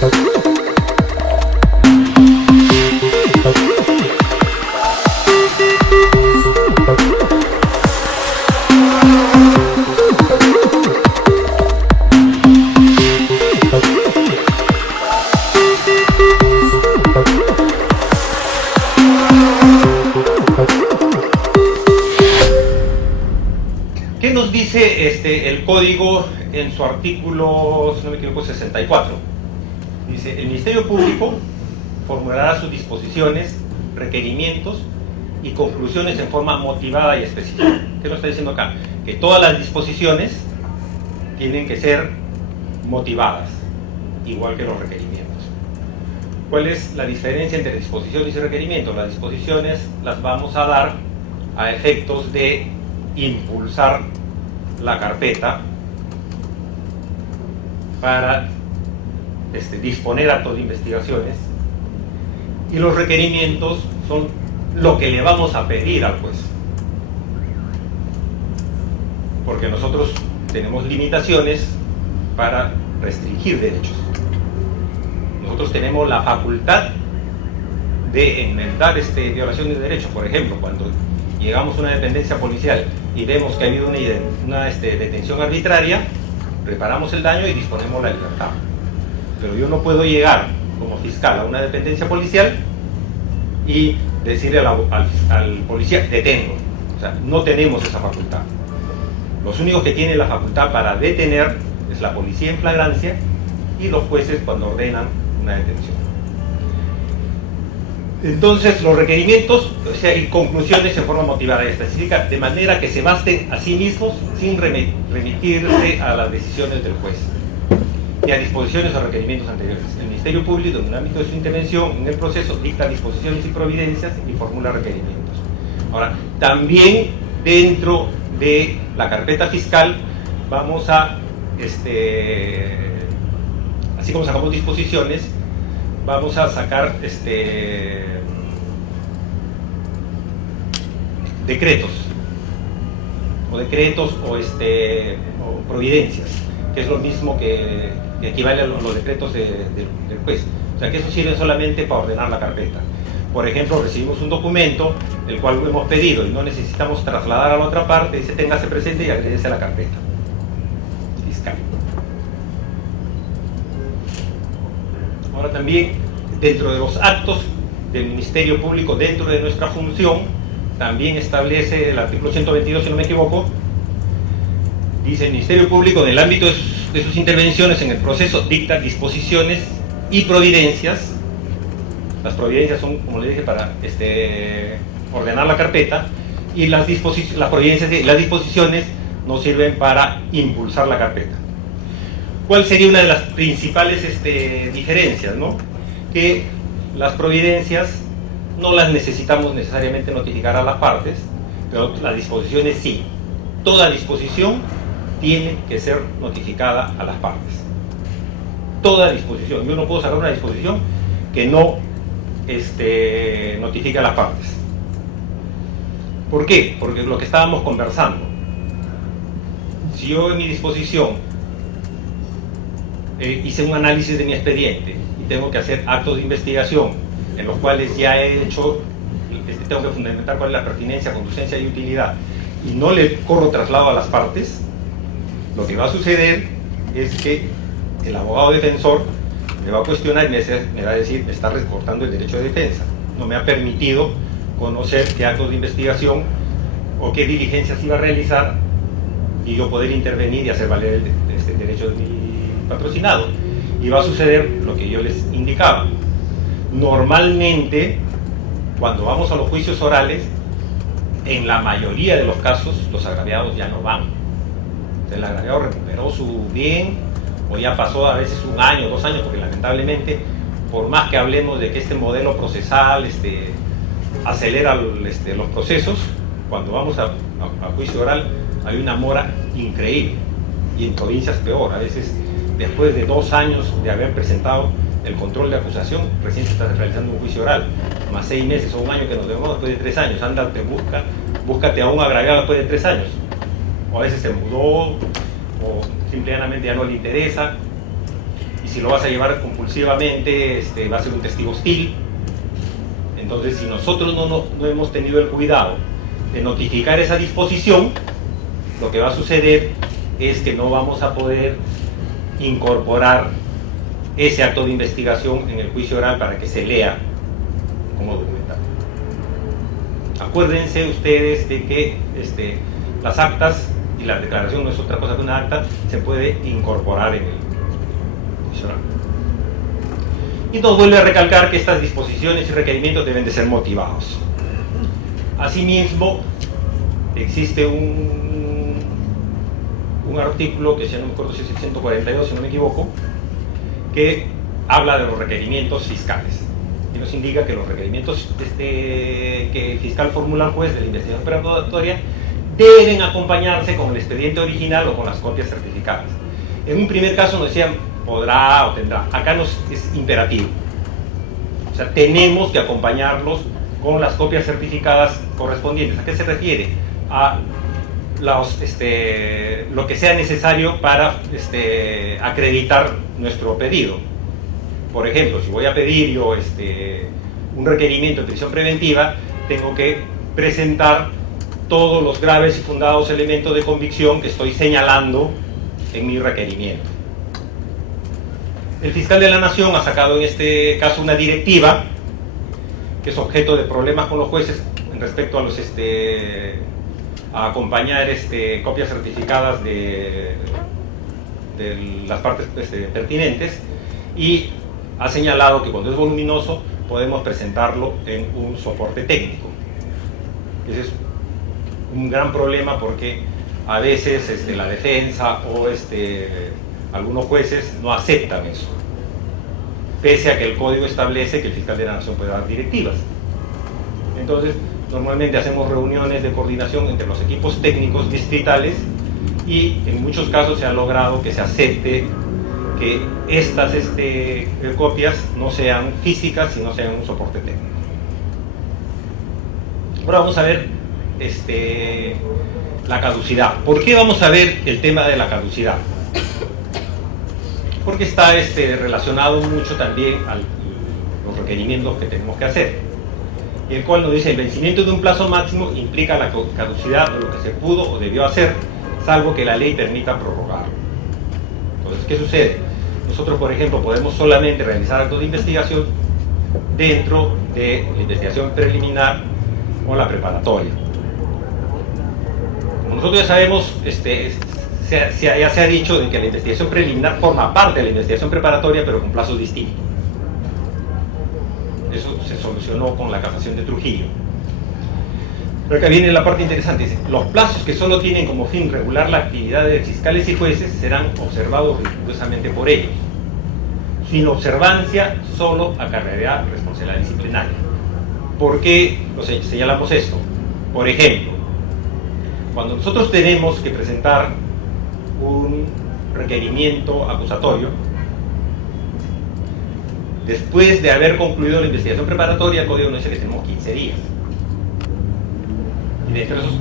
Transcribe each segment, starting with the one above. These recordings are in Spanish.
¿Qué nos dice el código en su artículo, si no me equivoco, 64? Dice: el Ministerio Público formulará sus disposiciones, requerimientos y conclusiones en forma motivada y específica. ¿Qué nos está diciendo acá? Que todas las disposiciones tienen que ser motivadas, igual que los requerimientos. ¿Cuál es la diferencia entre disposiciones y requerimientos? Las disposiciones las vamos a dar a efectos de impulsar la carpeta para disponer actos de investigaciones, y los requerimientos son lo que le vamos a pedir al juez, porque nosotros tenemos limitaciones para restringir derechos. Nosotros tenemos la facultad de enmendar violaciones de derechos. Por ejemplo, cuando llegamos a una dependencia policial y vemos que ha habido una detención arbitraria, reparamos el daño y disponemos la libertad. Pero yo no puedo llegar como fiscal a una dependencia policial y decirle al policía: detengo. O sea, no tenemos esa facultad. Los únicos que tienen la facultad para detener es la policía en flagrancia y los jueces cuando ordenan una detención. Entonces, los requerimientos, o sea, y conclusiones en forma motivada y específica, de manera que se basten a sí mismos sin remitirse a las decisiones del juez y a disposiciones o requerimientos anteriores. El Ministerio Público, en el ámbito de su intervención en el proceso, dicta disposiciones y providencias y formula requerimientos. Ahora, también dentro de la carpeta fiscal vamos a, así como sacamos disposiciones, vamos a sacar decretos o providencias, que es lo mismo que equivale a los decretos del juez. O sea, que eso sirve solamente para ordenar la carpeta. Por ejemplo, recibimos un documento el cual hemos pedido y no necesitamos trasladar a la otra parte, dice: téngase presente y agrégese a la carpeta fiscal. Ahora, también dentro de los actos del Ministerio Público, dentro de nuestra función, también establece el artículo 122, si no me equivoco, dice: el Ministerio Público, en el ámbito de sus intervenciones en el proceso, dicta disposiciones y providencias. Las providencias son, como le dije, para ordenar la carpeta, y las providencias y las disposiciones nos sirven para impulsar la carpeta. ¿Cuál sería una de las principales diferencias, ¿no? Que las providencias no las necesitamos necesariamente notificar a las partes, pero las disposiciones sí. Toda disposición tiene que ser notificada a las partes. Toda disposición. Yo no puedo sacar una disposición que no notifique a las partes. ¿Por qué? Porque es lo que estábamos conversando. Si yo en mi disposición hice un análisis de mi expediente y tengo que hacer actos de investigación en los cuales ya he hecho, tengo que fundamentar cuál es la pertinencia, conducencia y utilidad, y no le corro traslado a las partes, lo que va a suceder es que el abogado defensor me va a cuestionar y me va a decir: me está recortando el derecho de defensa, no me ha permitido conocer qué actos de investigación o qué diligencias iba a realizar y yo poder intervenir y hacer valer el derecho de mi patrocinado. Y va a suceder lo que yo les indicaba. Normalmente, cuando vamos a los juicios orales, en la mayoría de los casos, los agraviados ya no van. Entonces, el agraviado recuperó su bien, o ya pasó a veces 1 año, 2 años, porque lamentablemente, por más que hablemos de que este modelo procesal acelera los procesos, cuando vamos a juicio oral hay una mora increíble, y en provincias peor. A veces, después de 2 años de haber presentado el control de acusación, recién se está realizando un juicio oral, más 6 meses o 1 año que nos debemos después de 3 años. Ándate, búscate a un agraviado después de 3 años. O a veces se mudó, o simplemente ya no le interesa. y si lo vas a llevar compulsivamente, va a ser un testigo hostil. Entonces, si nosotros no hemos tenido el cuidado de notificar esa disposición, lo que va a suceder es que no vamos a poder incorporar ese acto de investigación en el juicio oral para que se lea como documental. Acuérdense ustedes de que las actas, y la declaración no es otra cosa que una acta, se puede incorporar en el juicio oral. Y nos vuelve a recalcar que estas disposiciones y requerimientos deben de ser motivados. Asimismo, existe un artículo que, si no me acuerdo si es el 142, si no me equivoco, que habla de los requerimientos fiscales y nos indica que los requerimientos que el fiscal formula al juez de la investigación preparatoria deben acompañarse con el expediente original o con las copias certificadas. En un primer caso nos decían podrá o tendrá, acá es imperativo, o sea, tenemos que acompañarlos con las copias certificadas correspondientes. ¿A qué se refiere? A lo que sea necesario para acreditar nuestro pedido. Por ejemplo, si voy a pedir yo un requerimiento de prisión preventiva, tengo que presentar todos los graves y fundados elementos de convicción que estoy señalando en mi requerimiento. El fiscal de la Nación ha sacado en este caso una directiva que es objeto de problemas con los jueces en respecto a a acompañar copias certificadas de las partes pertinentes, y ha señalado que cuando es voluminoso podemos presentarlo en un soporte técnico. Ese es un gran problema porque a veces la defensa o algunos jueces no aceptan eso, pese a que el código establece que el fiscal de la Nación puede dar directivas. Entonces, normalmente hacemos reuniones de coordinación entre los equipos técnicos distritales y en muchos casos se ha logrado que se acepte que estas copias no sean físicas, sino sean un soporte técnico. Ahora vamos a ver la caducidad. ¿Por qué vamos a ver el tema de la caducidad? Porque está relacionado mucho también a los requerimientos que tenemos que hacer, y el cual nos dice: el vencimiento de un plazo máximo implica la caducidad de lo que se pudo o debió hacer, salvo que la ley permita prorrogarlo. Entonces, ¿qué sucede? Nosotros, por ejemplo, podemos solamente realizar actos de investigación dentro de la investigación preliminar o la preparatoria. Como nosotros ya sabemos, ya se ha dicho de que la investigación preliminar forma parte de la investigación preparatoria, pero con plazos distintos. Eso se solucionó con la casación de Trujillo. Pero acá viene la parte interesante: dice, los plazos que solo tienen como fin regular la actividad de fiscales y jueces serán observados rigurosamente por ellos. Sin observancia solo acarreará responsabilidad disciplinaria. ¿Por qué señalamos esto? Por ejemplo, cuando nosotros tenemos que presentar un requerimiento acusatorio, después de haber concluido la investigación preparatoria, el código nos dice que tenemos 15 días. Y dentro de esos,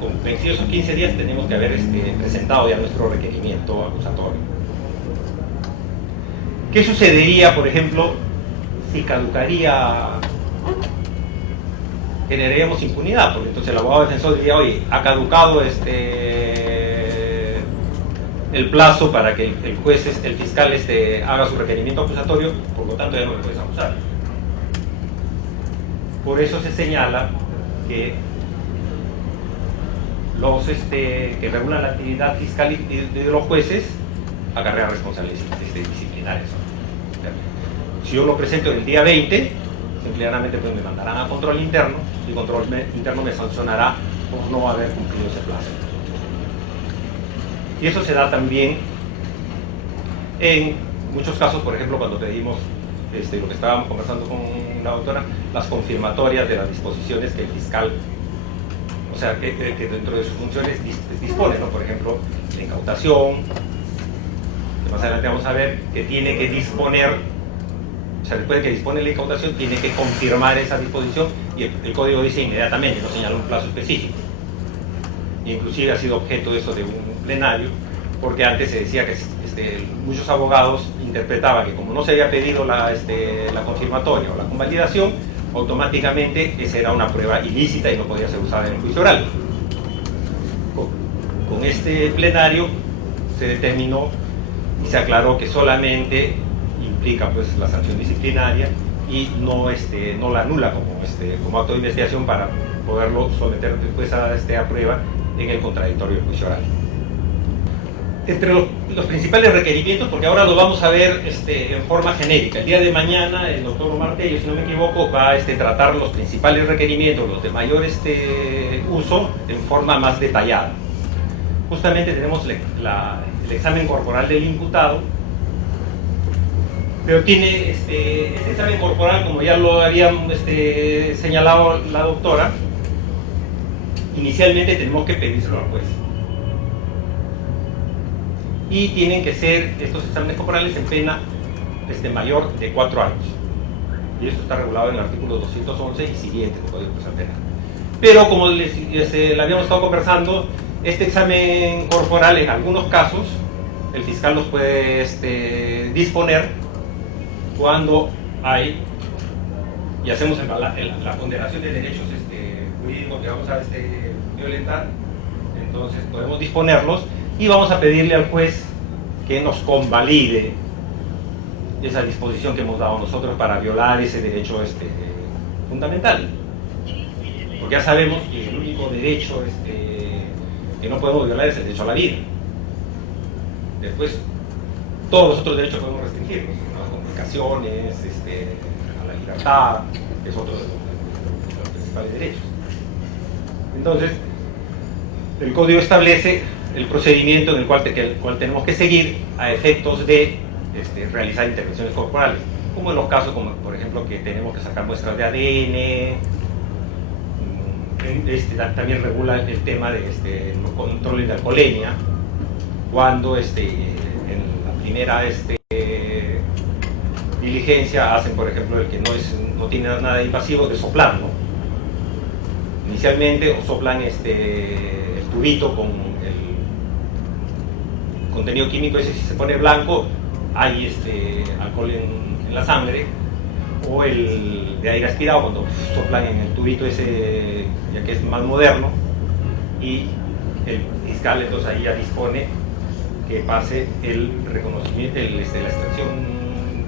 con vencidos esos 15 días, tenemos que haber presentado ya nuestro requerimiento acusatorio. ¿Qué sucedería, por ejemplo, si caducaría? Generaríamos impunidad, porque entonces el abogado defensor diría: oye, ha caducado el plazo para que el juez, el fiscal haga su requerimiento acusatorio, por lo tanto ya no le puedes acusar. Por eso se señala que los que regulan la actividad fiscal y de los jueces acarrean responsabilidades disciplinarias. Si yo lo presento el día 20, simplemente pues me mandarán a control interno, y control interno me sancionará por no haber cumplido ese plazo. Y eso se da también en muchos casos, por ejemplo, cuando pedimos lo que estábamos conversando con la doctora, las confirmatorias de las disposiciones que el fiscal, o sea, que dentro de sus funciones dispone, ¿no? Por ejemplo, la incautación, que más adelante vamos a ver, que tiene que disponer, o sea, después de que dispone la incautación, tiene que confirmar esa disposición, y el código dice inmediatamente, no señala un plazo específico. Inclusive ha sido objeto de eso de un plenario, porque antes se decía que muchos abogados interpretaba que como no se había pedido la confirmatoria o la convalidación, automáticamente esa era una prueba ilícita y no podía ser usada en el juicio oral. Con este plenario se determinó y se aclaró que solamente implica pues la sanción disciplinaria y no la anula como acto de investigación para poderlo someter después a prueba en el contradictorio del juicio oral. Entre los principales requerimientos, porque ahora lo vamos a ver en forma genérica. El día de mañana el doctor Omar Tello, si no me equivoco, va a tratar los principales requerimientos, los de mayor uso, en forma más detallada. Justamente tenemos el examen corporal del imputado, pero tiene este examen corporal, como ya lo había señalado la doctora, inicialmente tenemos que pedírselo al juez. Y tienen que ser estos exámenes corporales en pena mayor de 4 años. Y esto está regulado en el artículo 211 y siguiente del Código Procesal Penal. Pero como le habíamos estado conversando, este examen corporal en algunos casos el fiscal los puede disponer cuando hay, y hacemos la ponderación de derechos jurídicos que vamos a violentar, entonces podemos disponerlos y vamos a pedirle al juez que nos convalide esa disposición que hemos dado nosotros para violar ese derecho fundamental. Porque ya sabemos que el único derecho que no podemos violar es el derecho a la vida. Después, todos los otros derechos podemos restringirlos, las comunicaciones, a la libertad, que es otro de los principales derechos. Entonces, el Código establece el procedimiento en el cual tenemos que seguir a efectos de realizar intervenciones corporales, como en los casos, como por ejemplo, que tenemos que sacar muestras de ADN. También regula el tema de los controles de alcoholemia, cuando en la primera diligencia hacen, por ejemplo, el que no tiene nada invasivo, de soplar, ¿no? Inicialmente soplan el tubito con el contenido químico ese, si se pone blanco hay alcohol en la sangre, o el de aire aspirado cuando soplan en el tubito ese, ya que es más moderno, y el fiscal entonces ahí ya dispone que pase el reconocimiento, la extracción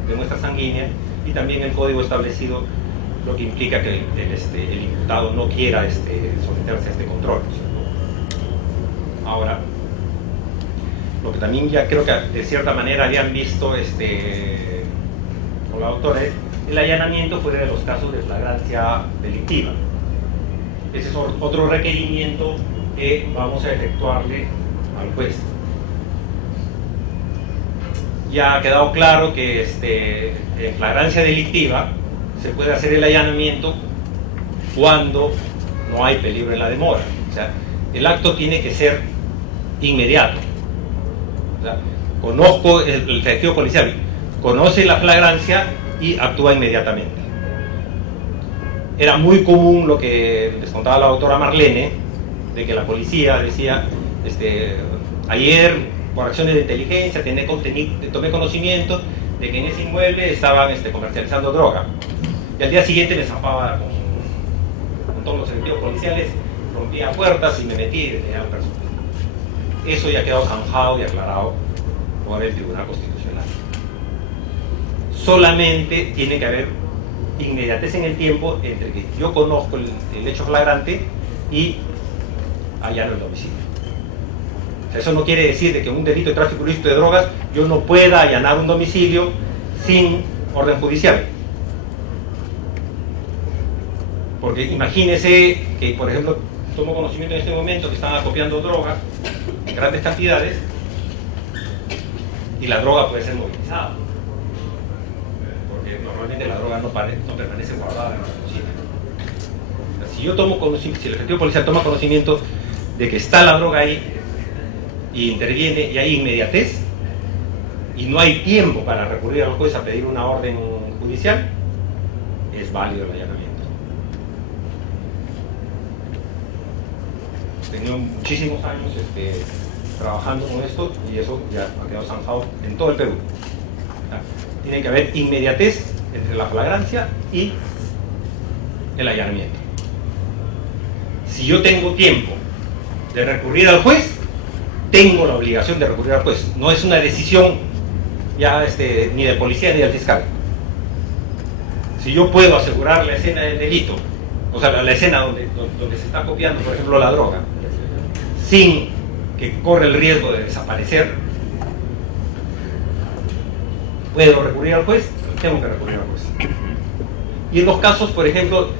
de muestra sanguínea, y también el código establecido lo que implica que el imputado no quiera someterse a este control. Ahora, lo que también ya creo que de cierta manera habían visto con la doctora es el allanamiento fuera de los casos de flagrancia delictiva. Ese es otro requerimiento que vamos a efectuarle al juez. Ya ha quedado claro que en flagrancia delictiva se puede hacer el allanamiento cuando no hay peligro en la demora. O sea, el acto tiene que ser inmediato. O sea, conozco el testigo policial, conoce la flagrancia y actúa inmediatamente. Era muy común lo que les contaba la doctora Marlene, de que la policía decía, ayer por acciones de inteligencia tomé conocimiento de que en ese inmueble estaban comercializando droga, y al día siguiente me zafaba con todos los efectivos policiales, rompía puertas y me metí y detenía a personas. Eso ya ha quedado zanjado y aclarado por el Tribunal Constitucional. Solamente tiene que haber inmediatez en el tiempo entre que yo conozco el hecho flagrante y allano el domicilio. O sea, eso no quiere decir de que un delito de tráfico ilícito de drogas yo no pueda allanar un domicilio sin orden judicial. Porque imagínese que, por ejemplo, tomo conocimiento en este momento que están acopiando droga en grandes cantidades y la droga puede ser movilizada, porque normalmente la droga no permanece guardada en la cocina. O sea, si yo tomo conocimiento, si el efectivo policial toma conocimiento de que está la droga ahí y interviene y hay inmediatez y no hay tiempo para recurrir al juez a pedir una orden judicial, es válido el allanamiento. He tenido muchísimos años trabajando con esto y eso ya ha quedado zanjado en todo el Perú. Tiene que haber inmediatez entre la flagrancia y el allanamiento. Si yo tengo tiempo de recurrir al juez, tengo la obligación de recurrir al juez. No es una decisión ya ni del policía ni del fiscal. Si yo puedo asegurar la escena del delito, o sea, la escena donde se está copiando, por ejemplo, la droga, sin que corre el riesgo de desaparecer, ¿puedo recurrir al juez? Tengo que recurrir al juez. Y en los casos, por ejemplo,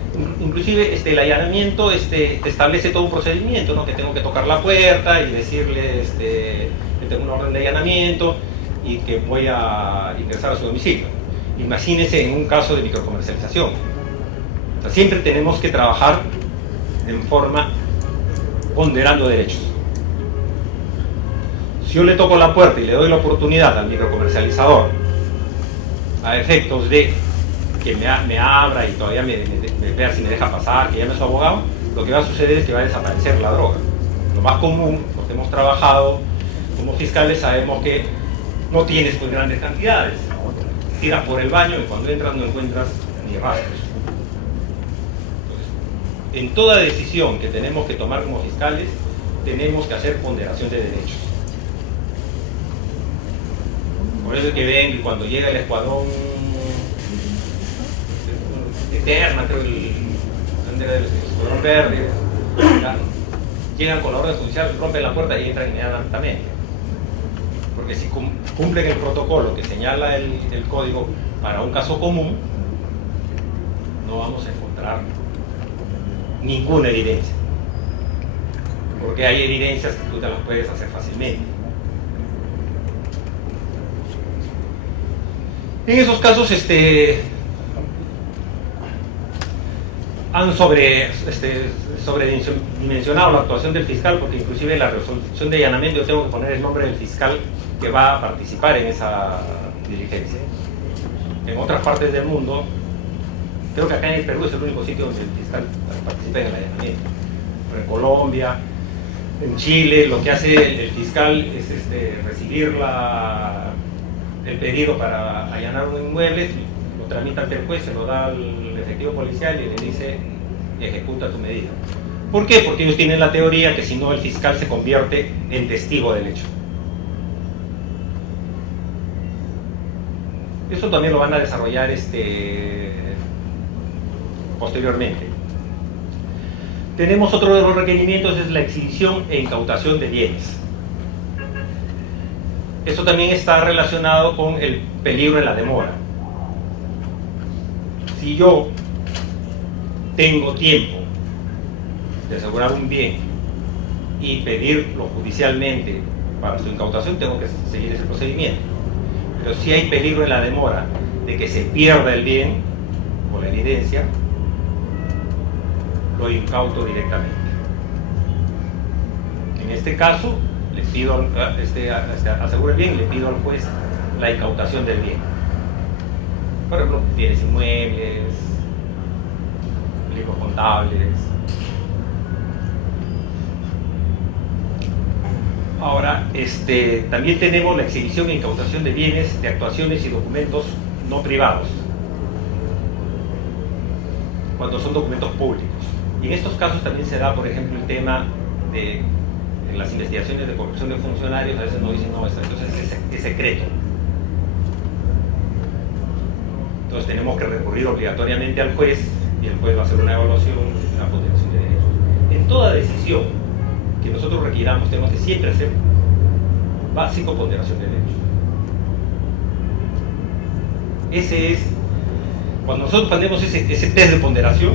inclusive el allanamiento establece todo un procedimiento, ¿no? Que tengo que tocar la puerta y decirle que tengo una orden de allanamiento y que voy a ingresar a su domicilio. Imagínense en un caso de microcomercialización. O sea, siempre tenemos que trabajar en forma ponderando derechos. Si yo le toco la puerta y le doy la oportunidad al microcomercializador a efectos de que me abra y todavía me vea si me deja pasar, que llame a su abogado, lo que va a suceder es que va a desaparecer la droga. Lo más común, los que hemos trabajado como fiscales, sabemos que no tienes pues grandes cantidades. Tiras por el baño y cuando entras no encuentras ni rastros. Entonces, en toda decisión que tenemos que tomar como fiscales, tenemos que hacer ponderación de derechos. Por eso es que ven que cuando llega el escuadrón Eterna, creo el escuadrón verde, llegan con la orden judicial, rompen la puerta y entran inmediatamente. Porque si cumplen el protocolo que señala el código para un caso común, no vamos a encontrar ninguna evidencia. Porque hay evidencias que tú te las puedes hacer fácilmente. En esos casos han sobredimensionado la actuación del fiscal, porque inclusive en la resolución de allanamiento yo tengo que poner el nombre del fiscal que va a participar en esa diligencia. En otras partes del mundo, creo que acá en el Perú es el único sitio donde el fiscal participa en el allanamiento. Pero en Colombia, en Chile, lo que hace el fiscal es recibir el pedido para allanar un inmueble, lo tramita ante el juez, se lo da al efectivo policial y le dice: ejecuta tu medida. ¿Por qué? Porque ellos tienen la teoría que si no el fiscal se convierte en testigo del hecho. Eso también lo van a desarrollar posteriormente. Tenemos otro de los requerimientos, es la exhibición e incautación de bienes. Esto también está relacionado con el peligro en la demora. Si yo tengo tiempo de asegurar un bien y pedirlo judicialmente para su incautación, tengo que seguir ese procedimiento. Pero si hay peligro en la demora de que se pierda el bien o la evidencia, lo incauto directamente. En este caso, le pido, aseguro el bien y le pido al juez la incautación del bien. Por ejemplo, bienes inmuebles, libros contables. Ahora, también tenemos la exhibición e incautación de bienes, de actuaciones y documentos no privados, cuando son documentos públicos. Y en estos casos también se da, por ejemplo, el tema de en las investigaciones de corrupción de funcionarios. A veces nos dicen: no, entonces es secreto. Entonces tenemos que recurrir obligatoriamente al juez y el juez va a hacer una evaluación, una ponderación de derechos. En toda decisión que nosotros requiramos tenemos que siempre hacer básico ponderación de derechos. Ese es, cuando nosotros ponemos ese test de ponderación,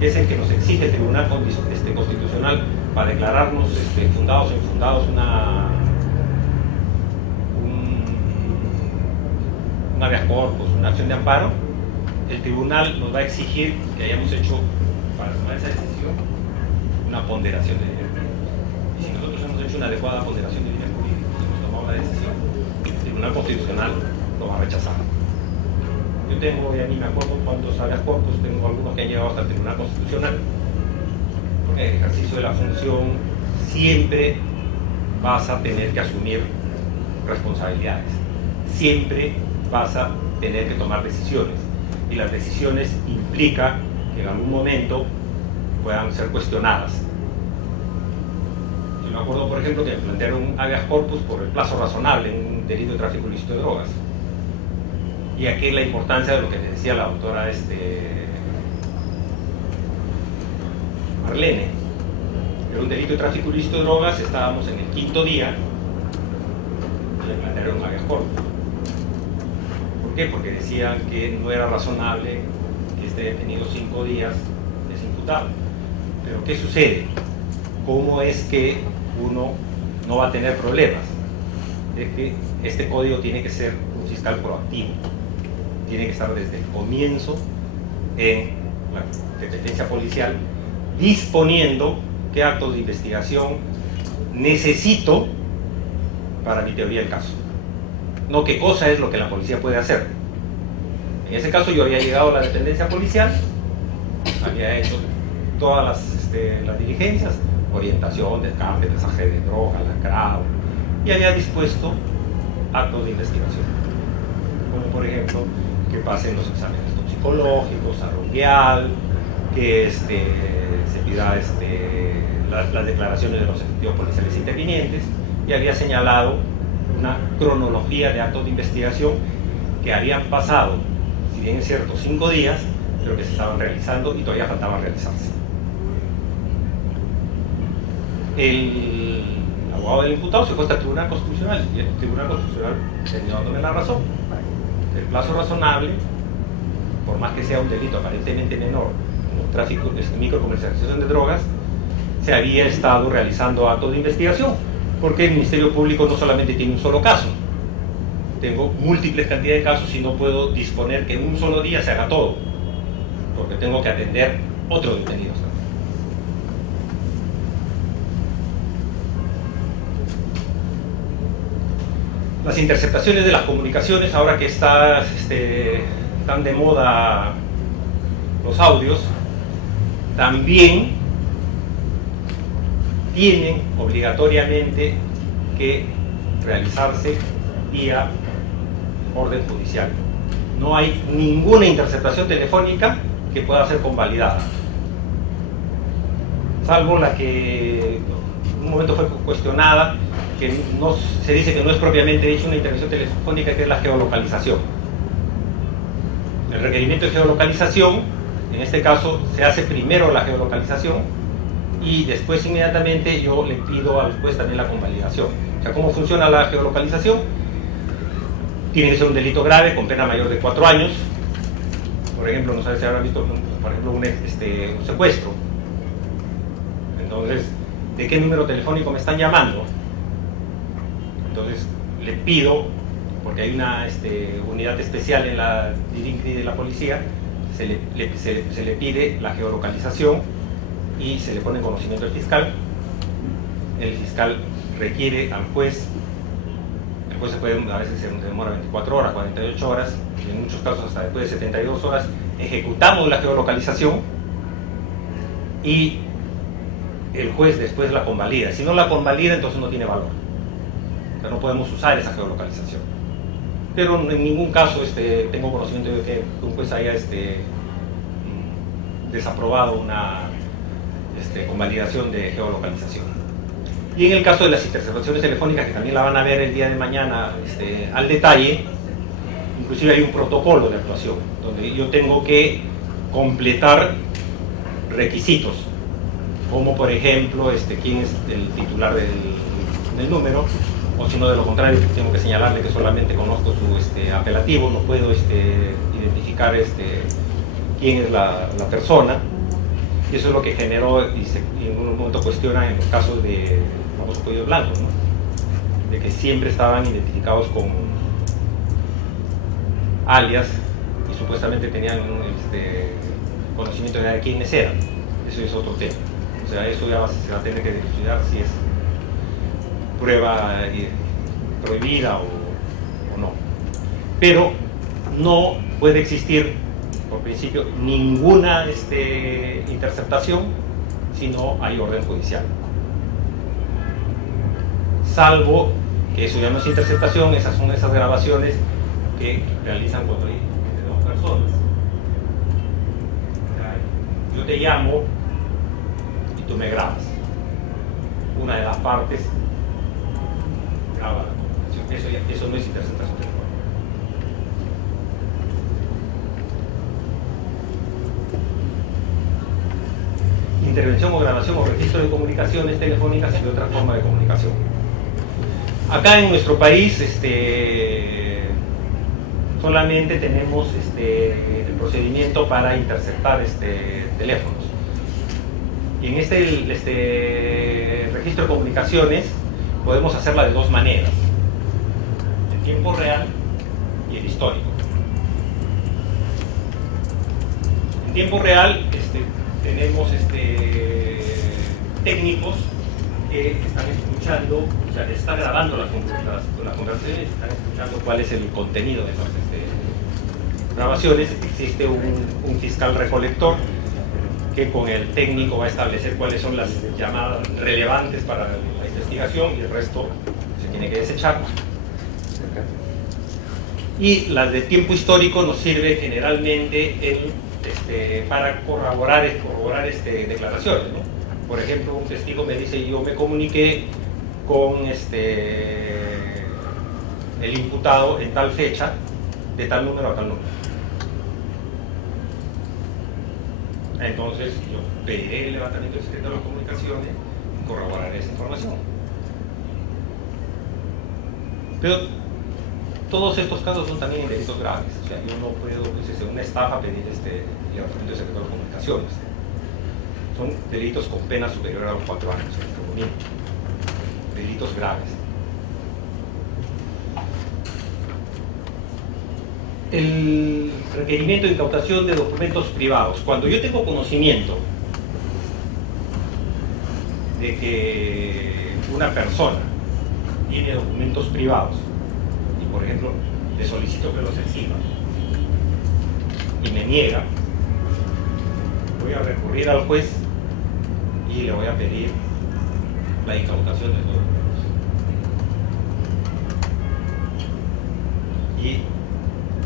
que es el que nos exige el Tribunal Constitucional para declararnos fundados o infundados un habeas corpus, una acción de amparo, el tribunal nos va a exigir que hayamos hecho, para tomar esa decisión, una ponderación de derechos. Y si nosotros hemos hecho una adecuada ponderación de líneas jurídicas y hemos tomado la decisión, el Tribunal Constitucional lo va a rechazar. Yo tengo, ya ni me acuerdo cuántos habeas corpus, tengo algunos que han llegado hasta el Tribunal Constitucional. En el ejercicio de la función siempre vas a tener que asumir responsabilidades. Siempre vas a tener que tomar decisiones, y las decisiones implican que en algún momento puedan ser cuestionadas. Yo me acuerdo, por ejemplo, que me plantearon un habeas corpus por el plazo razonable en un delito de tráfico ilícito de drogas. Y aquí la importancia de lo que le decía la doctora Marlene. Era un delito de tráfico ilícito de drogas, estábamos en el 5.º día y le plantearon un habeas corpus. ¿Por qué? Porque decían que no era razonable que esté detenido 5 días, es imputado. Pero ¿qué sucede? ¿Cómo es que uno no va a tener problemas? Es que este código tiene que ser un fiscal proactivo, tiene que estar desde el comienzo en la dependencia policial, disponiendo qué actos de investigación necesito para mi teoría del caso, no qué cosa es lo que la policía puede hacer. En ese caso yo había llegado a la dependencia policial, había hecho todas las diligencias, orientación, descarte, mensaje de droga, lacrado, y había dispuesto actos de investigación, como por ejemplo que pasen los exámenes toxicológicos, arroguial, que se pida las declaraciones de los efectivos policiales intervinientes, y había señalado una cronología de actos de investigación que habían pasado, si bien es cierto, 5 días, pero que se estaban realizando y todavía faltaban realizarse. El abogado del imputado se fue hasta el Tribunal Constitucional, y el Tribunal Constitucional terminó dándome la razón. El plazo razonable, por más que sea un delito aparentemente menor, como tráfico, microcomercialización de drogas, se había estado realizando actos de investigación, porque el Ministerio Público no solamente tiene un solo caso, tengo múltiples cantidades de casos y no puedo disponer que en un solo día se haga todo, porque tengo que atender otros detenidos. Las interceptaciones de las comunicaciones, ahora que están de moda los audios, también tienen obligatoriamente que realizarse vía orden judicial. No hay ninguna interceptación telefónica que pueda ser convalidada, salvo la que en un momento fue cuestionada, que no, se dice que no es propiamente dicho una intervención telefónica, que es la geolocalización. El requerimiento de geolocalización, en este caso, se hace primero la geolocalización y después inmediatamente yo le pido al juez también la convalidación. O sea, ¿cómo funciona la geolocalización? Tiene que ser un delito grave con pena mayor de 4 años. Por ejemplo, no sé si habrán visto, por ejemplo, un secuestro. Entonces, ¿de qué número telefónico me están llamando? Entonces le pido, porque hay una unidad especial en la DIRINCRI de la policía, se le pide la geolocalización y se le pone en conocimiento del fiscal. El fiscal requiere al juez, el juez a veces se demora 24 horas, 48 horas, y en muchos casos hasta después de 72 horas, ejecutamos la geolocalización y el juez después la convalida. Si no la convalida, entonces no tiene valor. No podemos usar esa geolocalización. Pero en ningún caso tengo conocimiento de que un juez haya desaprobado una convalidación de geolocalización. Y en el caso de las interceptaciones telefónicas, que también la van a ver el día de mañana al detalle, inclusive hay un protocolo de actuación donde yo tengo que completar requisitos, como por ejemplo quién es el titular del número, o si no, de lo contrario, tengo que señalarle que solamente conozco su apelativo, no puedo identificar quién es la persona. Y eso es lo que generó, y en un momento cuestiona en los casos de famosos cuellos blancos, ¿no? De que siempre estaban identificados con alias y supuestamente tenían conocimiento de quiénes eran. Eso es otro tema. O sea, eso ya se va a tener que estudiar si es prueba prohibida o no. Pero no puede existir, por principio, ninguna interceptación si no hay orden judicial. Salvo que eso ya no es interceptación, esas son esas grabaciones que realizan cuando hay dos personas. Yo te llamo y tú me grabas. Una de las partes graba la conversación. Eso no es interceptación telefónica. Intervención o grabación o registro de comunicaciones telefónicas y otra forma de comunicación. Acá en nuestro país solamente tenemos el procedimiento para interceptar teléfonos. Y en este registro de comunicaciones podemos hacerla de dos maneras: el tiempo real y el histórico. En tiempo real tenemos técnicos que están escuchando, o sea, está grabando las conversaciones, están escuchando cuál es el contenido de esas grabaciones. Existe un fiscal recolector que con el técnico va a establecer cuáles son las llamadas relevantes para la investigación y el resto se tiene que desechar. Y las de tiempo histórico nos sirve generalmente para corroborar declaraciones, ¿no? Por ejemplo, un testigo me dice: yo me comuniqué con el imputado en tal fecha, de tal número a tal número. Entonces yo pediré el levantamiento del secreto de las comunicaciones y corroboraré esa información. Pero todos estos casos son también delitos graves. O sea, yo no puedo, pues, una estafa, pedir levantamiento del secreto de las comunicaciones. Son delitos con pena superior a los 4 años, como mínimo. Delitos graves. El requerimiento de incautación de documentos privados. Cuando yo tengo conocimiento de que una persona tiene documentos privados y, por ejemplo, le solicito que los exhiba y me niega, voy a recurrir al juez y le voy a pedir la incautación de los documentos. Y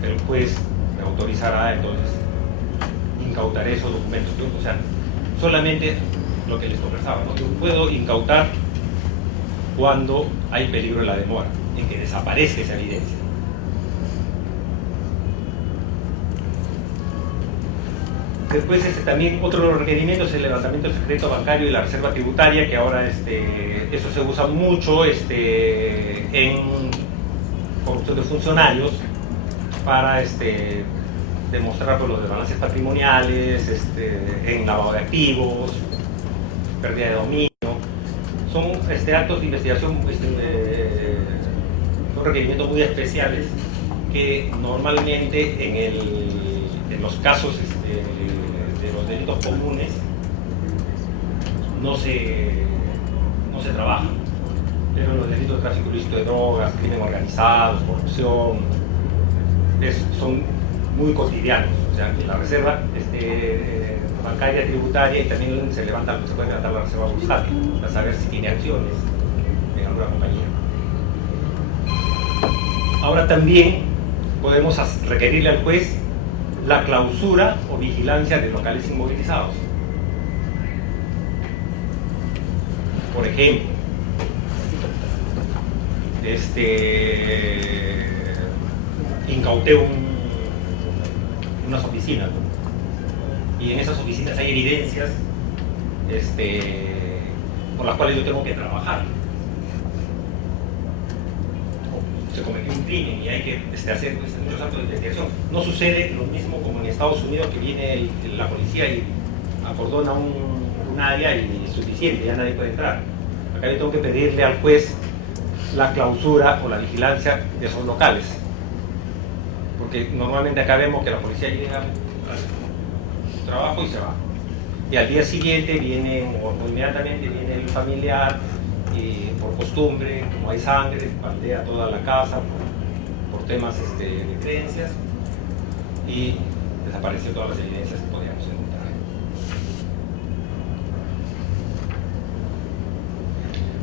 el juez me autorizará, entonces incautaré esos documentos. O sea, solamente lo que les conversaba, ¿no? Yo puedo incautar cuando hay peligro en la demora, en que desaparezca esa evidencia. Después también otro requerimiento es el levantamiento del secreto bancario y la reserva tributaria, que ahora eso se usa mucho en corrupción de funcionarios para demostrar los balances patrimoniales, en lavado de activos, pérdida de dominio. Son actos de investigación, son requerimientos muy especiales que normalmente en los casos de los delitos comunes no se trabajan, pero los delitos de tráfico ilícito de drogas, crimen organizado, corrupción, son muy cotidianos. O sea, que la reserva bancaria tributaria, y también se puede levantar la reserva bursátil para saber si tiene acciones en alguna compañía. Ahora también podemos requerirle al juez la clausura o vigilancia de locales inmovilizados. Por ejemplo, incauté unas oficinas, ¿no? Y en esas oficinas hay evidencias por las cuales yo tengo que trabajar. Se cometió un crimen y hay que hacer muchos actos de investigación. No sucede lo mismo como en Estados Unidos, que viene la policía y acordona un área y es suficiente, ya nadie puede entrar. Acá yo tengo que pedirle al juez la clausura o la vigilancia de esos locales, porque normalmente acá vemos que la policía llega a su trabajo y se va, y al día siguiente o inmediatamente viene el familiar y por costumbre, como hay sangre, baldea toda la casa por temas de creencias y desaparecen todas las evidencias que podíamos encontrar.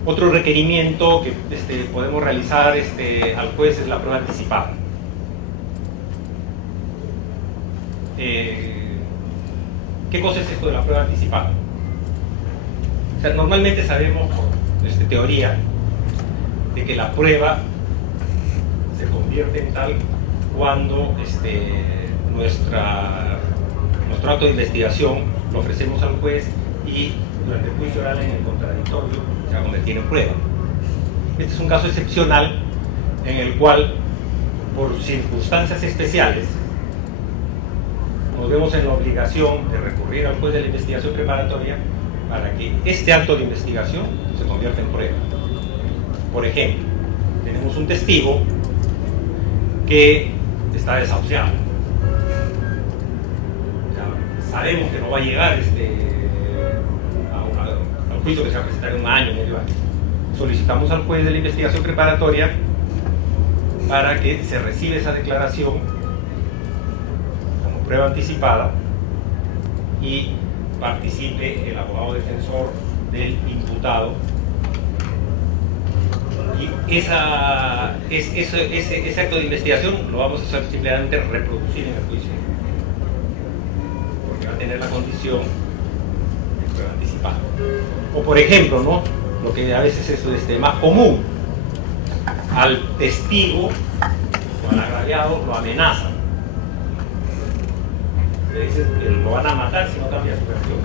Otro requerimiento que podemos realizar al juez es la prueba anticipada. ¿qué cosa es esto de la prueba anticipada? O sea, normalmente sabemos por teoría de que la prueba se convierte en tal cuando nuestro acto de investigación lo ofrecemos al juez y durante el juicio oral en el contradictorio se va a convertir en prueba. Este es un caso excepcional en el cual, por circunstancias especiales, nos vemos en la obligación de recurrir al juez de la investigación preparatoria para que este acto de investigación se convierta en prueba. Por ejemplo, tenemos un testigo que está desahuciado. O sea, sabemos que no va a llegar al juicio que se va a presentar en un año, medio año. Solicitamos al juez de la investigación preparatoria para que se reciba esa declaración como prueba anticipada y participe el abogado defensor del imputado, y ese acto de investigación lo vamos a hacer simplemente reproducir en el juicio, porque va a tener la condición de prueba anticipada. O por ejemplo, ¿no?, lo que a veces es más común, al testigo o al agraviado lo amenazan, le dicen que lo van a matar si no cambia su versión.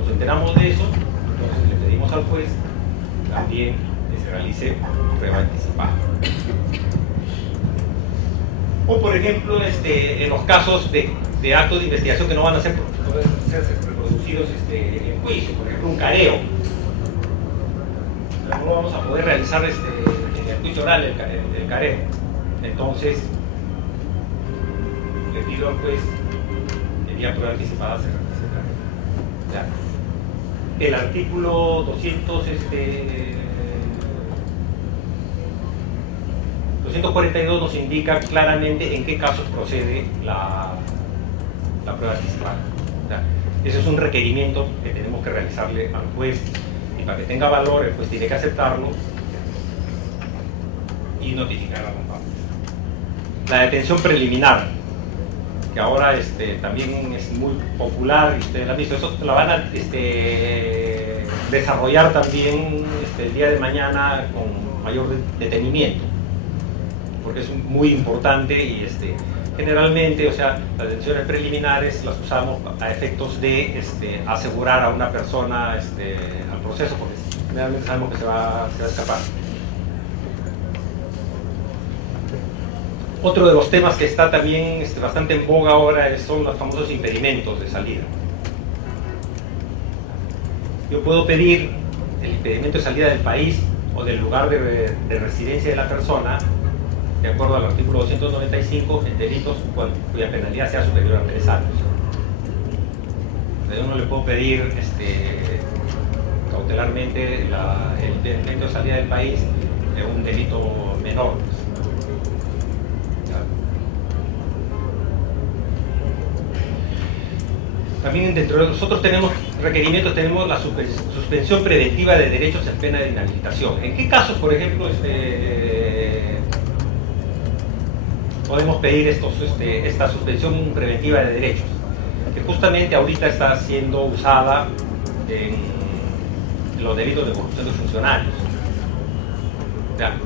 Nos enteramos de eso, entonces le pedimos al juez también que se realice prueba anticipada. O por ejemplo, en los casos de actos de investigación que no van a ser reproducidos en juicio, por ejemplo un careo, no lo vamos a poder realizar en el juicio oral, el careo. Entonces le pido al juez que vía prueba anticipada se realice el careo. El artículo 242 nos indica claramente en qué casos procede la prueba anticipada. Ese es un requerimiento que tenemos que realizarle al juez, y para que tenga valor el juez tiene que aceptarlo y notificar a la parte. La detención preliminar, que ahora también es muy popular, ustedes lo han visto, eso la van a desarrollar también el día de mañana con mayor detenimiento, porque es muy importante y generalmente, o sea, las detenciones preliminares las usamos a efectos de asegurar a una persona al proceso, porque generalmente sabemos que se va a escapar. Otro de los temas que está también bastante en boga ahora son los famosos impedimentos de salida. Yo puedo pedir el impedimento de salida del país o del lugar de residencia de la persona, de acuerdo al artículo 295, en delitos cuya penalidad sea superior a 3 años. Yo no le puedo pedir cautelarmente el impedimento de salida del país de un delito menor. También dentro de nosotros tenemos requerimientos, tenemos la suspensión preventiva de derechos en pena de inhabilitación. ¿En qué casos, por ejemplo, podemos pedir esta suspensión preventiva de derechos? Que justamente ahorita está siendo usada en los delitos de corrupción de funcionarios. Ya.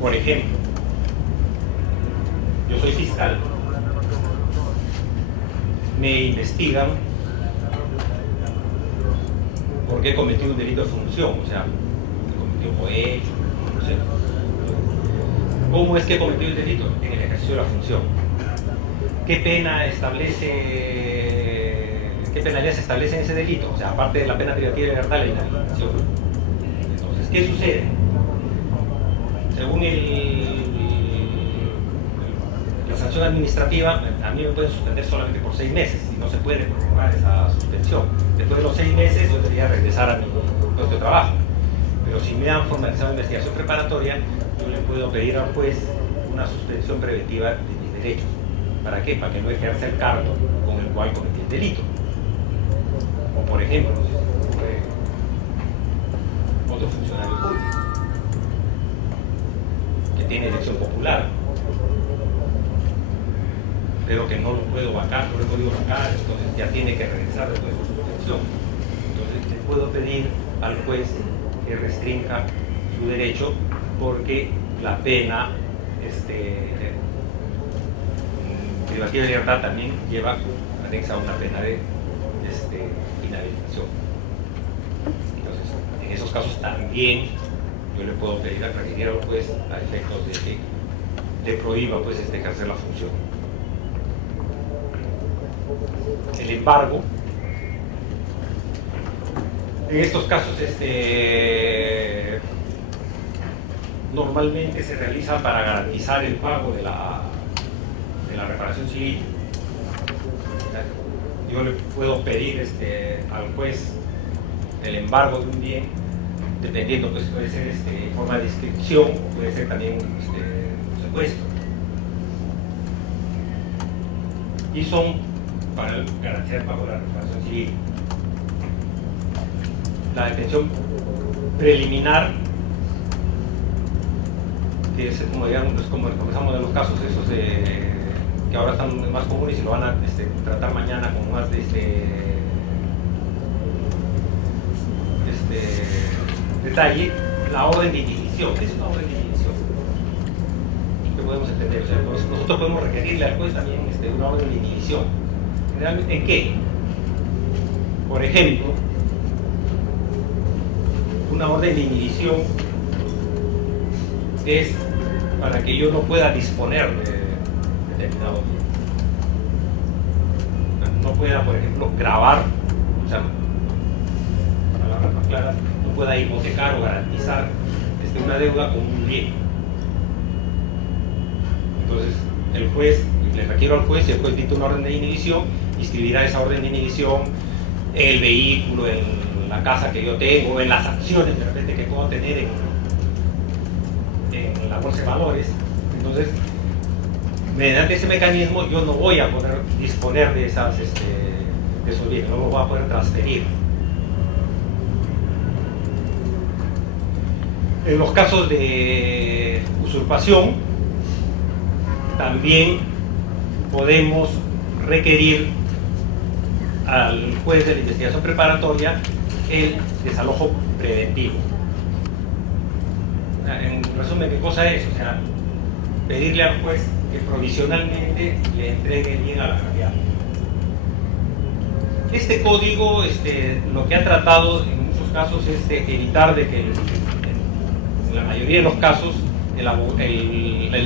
Por ejemplo, yo soy fiscal, me investigan porque he cometido un delito de función, o sea, he cometido cohecho, no sé. ¿Cómo es que he cometido el delito? En el ejercicio de la función. ¿Qué penalidad se establece en ese delito? O sea, aparte de la pena privativa de libertad, la inhabilitación. Entonces, ¿qué sucede? Según la sanción administrativa, a mí me pueden suspender solamente por 6 meses y no se puede prorrogar esa suspensión. Después de los 6 meses yo debería regresar a mi puesto de trabajo. Pero si me han formalizado investigación preparatoria, yo le puedo pedir al juez una suspensión preventiva de mis derechos. ¿Para qué? Para que no ejerza el cargo con el cual cometí el delito. O por ejemplo, otro funcionario público que tiene elección popular. pero que no lo puedo vacar, no lo he podido vacar, entonces ya tiene que regresar después de su suspensión. Entonces le puedo pedir al juez que restrinja su derecho porque la pena privativa de libertad también lleva anexa una pena de inhabilitación. Entonces, en esos casos también yo le puedo pedir a requerir al juez a efectos de que le prohíba pues ejercer la función. El embargo, en estos casos normalmente se realiza para garantizar el pago de la reparación civil. Yo le puedo pedir al juez el embargo de un bien, dependiendo, pues puede ser en forma de inscripción, puede ser también secuestro. Y son para garantizar el pago de la reparación civil. La detención preliminar, que es como digamos, pues, como comenzamos de los casos esos que ahora están más comunes y lo van a tratar mañana con más de detalle, la orden de inhibición. ¿Qué es una orden de inhibición? ¿Qué podemos entender? O sea, nosotros podemos requerirle al juez también una orden de inhibición. ¿Generalmente en qué? Por ejemplo, una orden de inhibición es para que yo no pueda disponer de determinado bien. No pueda, por ejemplo, grabar, o sea, palabras más claras, no pueda hipotecar o garantizar una deuda con un bien. Entonces, el juez, le requiero al juez, y el juez dicta una orden de inhibición, inscribirá esa orden de inhibición en el vehículo, en la casa que yo tengo, en las acciones de repente que puedo tener en la bolsa de valores. Entonces, mediante ese mecanismo yo no voy a poder disponer de esos bienes, no los voy a poder transferir. En los casos de usurpación, también podemos requerir al juez de la investigación preparatoria el desalojo preventivo. En resumen, ¿qué cosa es? O sea, pedirle al juez que provisionalmente le entregue el bien al agraviado. Este código lo que ha tratado en muchos casos es evitar de que en la mayoría de los casos el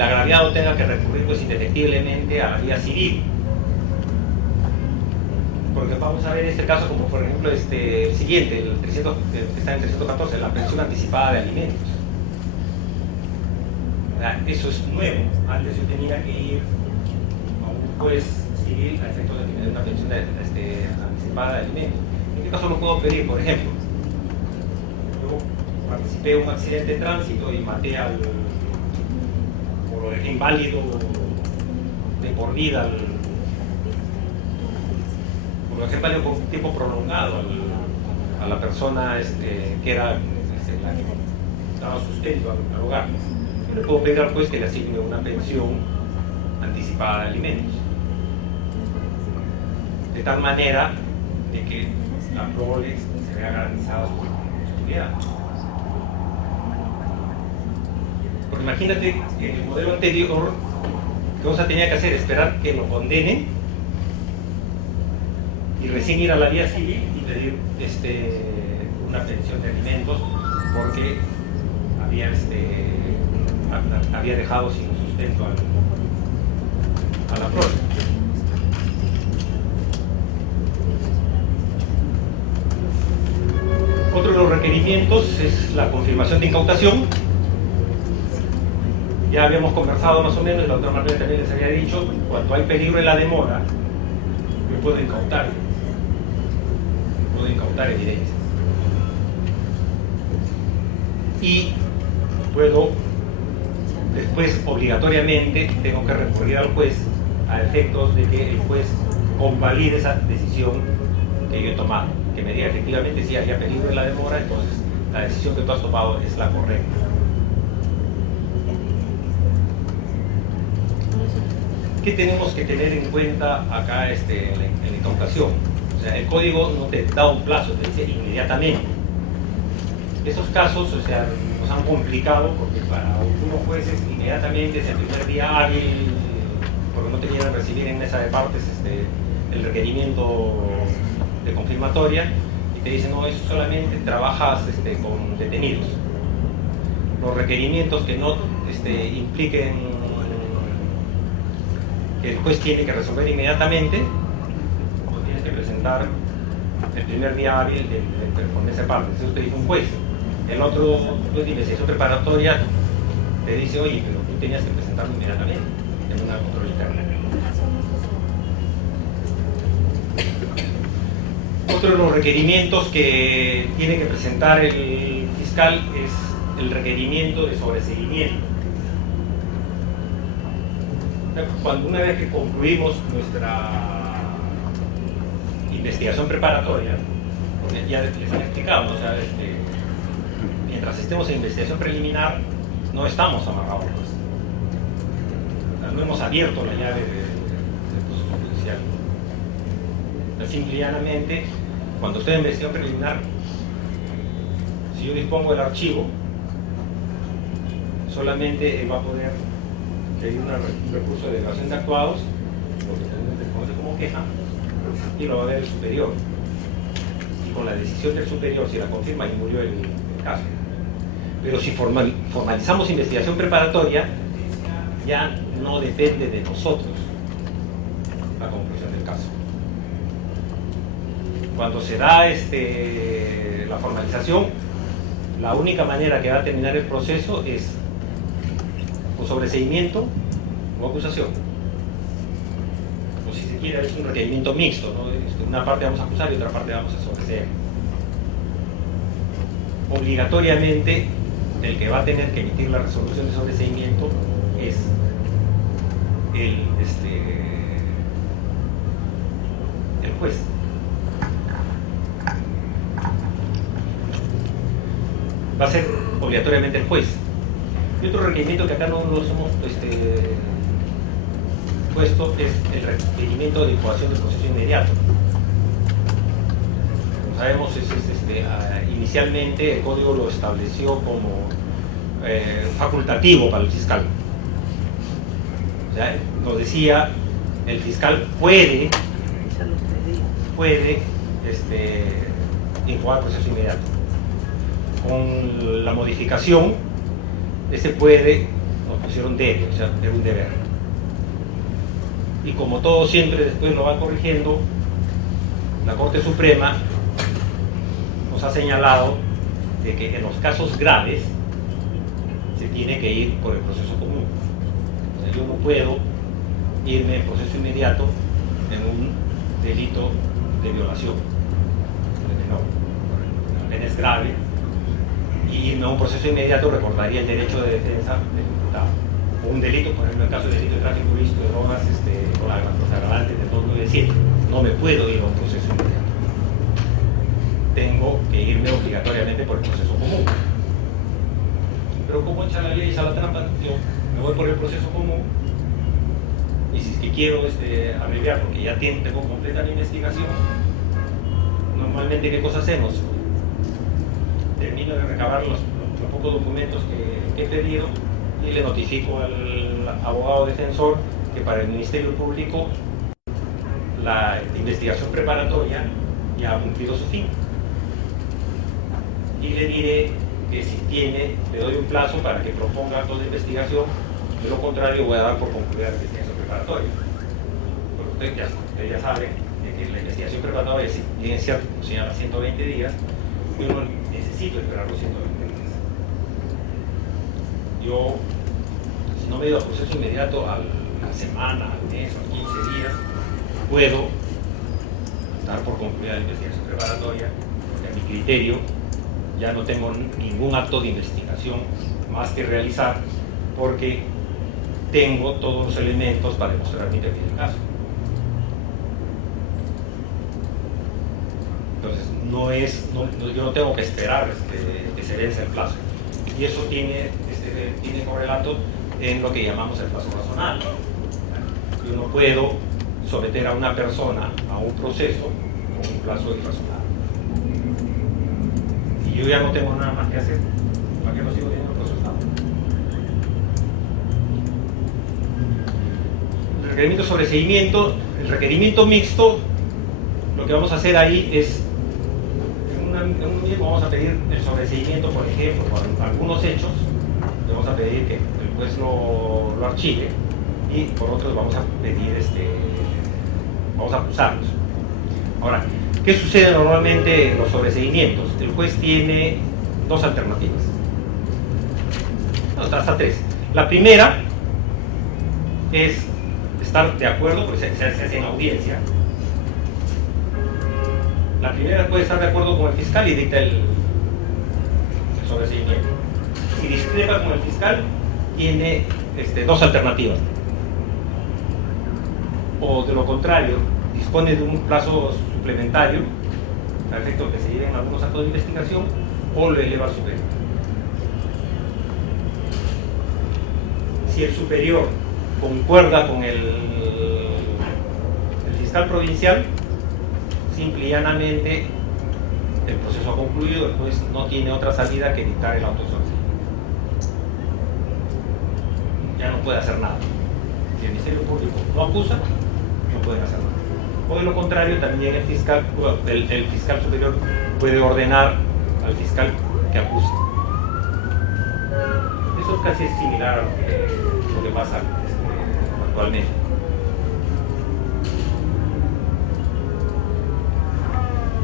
agraviado tenga que recurrir pues indefectiblemente a la vía civil. Porque vamos a ver este caso como por ejemplo el siguiente, el 300, que está en 314, la pensión anticipada de alimentos. Eso es nuevo. Antes yo tenía que ir a un juez civil a efectos de tener una pensión anticipada de alimentos. ¿En qué caso lo puedo pedir? Por ejemplo, yo participé en un accidente de tránsito y maté o lo dejé inválido de por vida, o lo dejé inválido por un tiempo prolongado a la persona que era la que estaba sustento al hogar. Yo le puedo pedir al juez que le asigne una pensión anticipada de alimentos, de tal manera de que la prole se vea garantizada su estudiada. Porque imagínate que en el modelo anterior, ¿qué cosa tenía que hacer? Esperar que lo condenen y recién ir a la vía civil y pedir una pensión de alimentos porque había dejado sin sustento a la prole. Otro de los requerimientos es la confirmación de incautación. Ya habíamos conversado más o menos, y la otra parte también les había dicho, cuando hay peligro en la demora, yo puedo incautar evidencias. Y puedo, después obligatoriamente, tengo que recurrir al juez a efectos de que el juez convalide esa decisión que yo he tomado, que me diga efectivamente si había peligro en la demora, entonces la decisión que tú has tomado es la correcta. ¿qué tenemos que tener en cuenta acá en la incautación? O sea, el código no te da un plazo, te dice inmediatamente. Esos casos, o sea, nos han complicado porque para algunos jueces inmediatamente es el primer día hábil, porque no te llegan a recibir en mesa de partes el requerimiento de confirmatoria, y te dicen, no, eso solamente trabajas con detenidos. Los requerimientos que no impliquen que el juez tiene que resolver inmediatamente, lo tienes que presentar el primer día hábil con esa parte. Eso te dice un juez. El otro juez de investigación preparatoria te dice, oye, pero tú tenías que presentarlo inmediatamente en una control interna. Otro de los requerimientos que tiene que presentar el fiscal es el requerimiento de sobreseguimiento. Cuando una vez que concluimos nuestra investigación preparatoria, ya les han explicado, ¿no? O sea, mientras estemos en investigación preliminar, no estamos amarrados. O sea, no hemos abierto la llave del proceso judicial. Simple y llanamente, cuando estoy en investigación preliminar, si yo dispongo del archivo, solamente él va a poder pedir un recurso de delegación de actuados, porque se conoce como queja, y lo va a ver el superior. Y con la decisión del superior, si la confirma, y murió el caso. Pero si formalizamos investigación preparatoria, ya no depende de nosotros la conclusión del caso. Cuando se da la formalización, la única manera que va a terminar el proceso es con sobreseimiento o acusación. O si se quiere, es un requerimiento mixto, ¿no? Una parte vamos a acusar y otra parte vamos a sobreseer. Obligatoriamente, el que va a tener que emitir la resolución de sobreseimiento es el juez. Va a ser obligatoriamente el juez. Y otro requerimiento que acá no los hemos puesto es el requerimiento de incoación del proceso inmediato. Como sabemos, inicialmente el código lo estableció como facultativo para el fiscal. O sea, nos decía, el fiscal puede incoar proceso inmediato. Con la modificación, puede, nos pusieron debe, o sea, es un deber. Y como todo siempre después lo va corrigiendo, la Corte Suprema nos ha señalado de que en los casos graves se tiene que ir por el proceso común. O sea, yo no puedo irme en proceso inmediato en un delito de violación de menor. La pena es grave, y irme a un proceso inmediato recordaría el derecho de defensa del imputado. O un delito, por ejemplo, en el caso de delito de tráfico ilícito de drogas, con los agravantes de 297, no me puedo ir a un proceso inmediato. Tengo que irme obligatoriamente por el proceso común. Pero como echa la ley, echa la trampa, yo me voy por el proceso común, y si es que quiero abreviar, porque ya tengo completa la investigación, normalmente, ¿qué cosa hacemos? Termino de recabar los pocos documentos que he pedido y le notifico al abogado defensor que para el Ministerio Público la investigación preparatoria ya ha cumplido su fin. Y le diré que si le doy un plazo para que proponga actos de investigación, de lo contrario voy a dar por concluida la investigación preparatoria. Porque ustedes ya saben que la investigación preparatoria, si tiene cierto, señala 120 días, y uno necesito esperar los 120 días. Yo, si no me he ido a proceso inmediato a la semana, al mes, a 15 días, puedo dar por concluida la investigación preparatoria, porque a mi criterio ya no tengo ningún acto de investigación más que realizar, porque tengo todos los elementos para demostrar mi debido caso. Entonces, yo no tengo que esperar que se vence el plazo. Y eso tiene correlato en lo que llamamos el plazo razonable. Yo no puedo someter a una persona a un proceso con un plazo irrazonable. Y yo ya no tengo nada más que hacer. ¿Para qué lo sigo teniendo procesado? El requerimiento sobre seguimiento, el requerimiento mixto, lo que vamos a hacer ahí es, en un mismo vamos a pedir el sobreseguimiento, por ejemplo, por algunos hechos, le vamos a pedir que el juez lo archive, y por otros vamos a pedir, vamos a acusarlos. Ahora, ¿qué sucede normalmente en los sobreseguimientos? El juez tiene dos alternativas, no, hasta tres. La primera es estar de acuerdo, porque se hace en audiencia. La primera puede estar de acuerdo con el fiscal y dicta el sobreseguimiento. Si discrepa con el fiscal, tiene dos alternativas. O de lo contrario, dispone de un plazo suplementario a efecto de que se lleven algunos actos de investigación, o lo eleva al superior. Si el superior concuerda con el fiscal provincial, simple y llanamente el proceso ha concluido, el juez no tiene otra salida que dictar el auto de sobreseguimiento. Ya no puede hacer nada. Si el Ministerio Público no acusa, no pueden hacer nada. O de lo contrario, también el fiscal superior puede ordenar al fiscal que acuse. Eso es casi similar a lo que pasa actualmente.